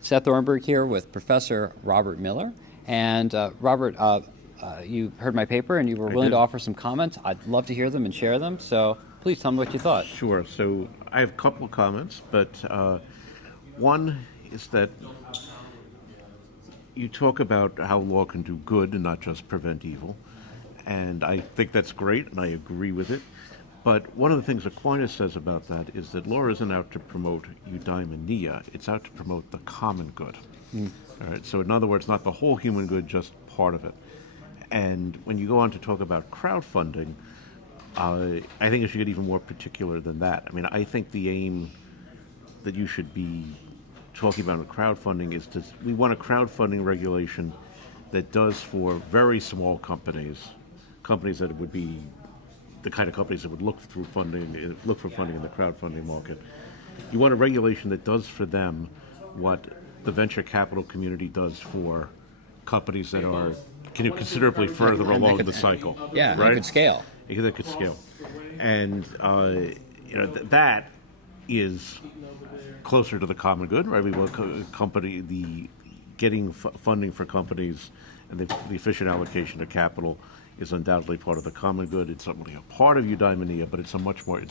Seth Oranburg here with Professor Robert Miller. And Robert, you heard my paper and you were willing to offer some comments. I'd love to hear them and share them. So please tell me what you thought. Sure. So I have a couple of comments, but one is that you talk about how law can do good and not just prevent evil. And I think that's great, and I agree with it. But one of the things Aquinas says about that is that law isn't out to promote eudaimonia, it's out to promote the common good. All right, so in other words, not the whole human good, just part of it. And when you go on to talk about crowdfunding, I think it should get even more particular than that. I mean, I think the aim that you should be talking about with crowdfunding is we want a crowdfunding regulation that does for very small companies that would be the kind of companies that would look for funding in the crowdfunding market. You want a regulation that does for them what the venture capital community does for companies that are considerably further along the cycle. Yeah, right? It could scale. It could scale, and that is closer to the common good, right? We want getting funding for companies and the efficient allocation of capital is undoubtedly part of the common good. It's only a part of eudaimonia, but it's a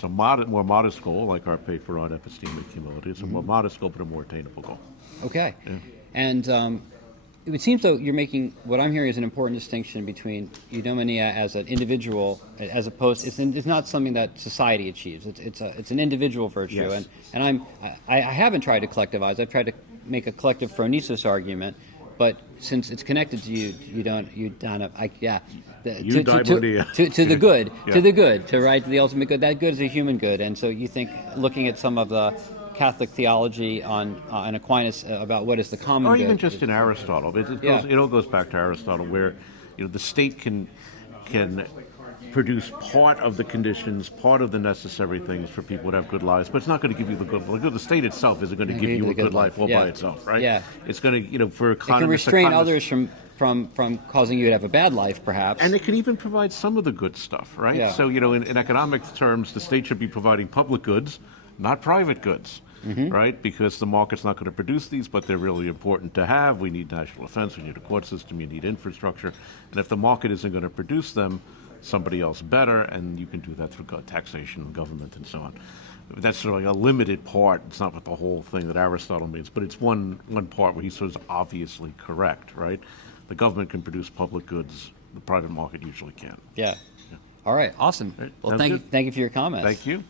more modest goal, like our paper on epistemic humility. It's a more modest goal, but a more attainable goal. Okay. Yeah. And it seems though you're making, what I'm hearing is an important distinction between eudaimonia as an individual, as opposed, it's not something that society achieves. It's an individual virtue. Yes. And I haven't tried to collectivize. I've tried to make a collective phronesis argument. But since it's connected to Eudaimonia. to the good, Yeah. to the good, to the ultimate good. That good is a human good, and so you think looking at some of the Catholic theology on Aquinas about what is the common good, or even just in Aristotle, it all goes back to Aristotle, where the state can produce part of the conditions, part of the necessary things for people to have good lives, but it's not going to give you the good life. The state itself isn't going to give you a good life all by itself, right? Yeah. It's going to, for it can restrain others from causing you to have a bad life, perhaps. And it can even provide some of the good stuff, right? Yeah. So, in economic terms, the state should be providing public goods, not private goods, right? Because the market's not going to produce these, but they're really important to have. We need national defense, we need a court system, you need infrastructure. And if the market isn't going to produce them, somebody else better, and you can do that through taxation and government and so on. That's sort of like a limited part. It's not what the whole thing that Aristotle means, but it's one part where he's sort of obviously correct, right? The government can produce public goods, the private market usually can't. Yeah. All right, awesome. Right. Well, thank you for your comments. Thank you.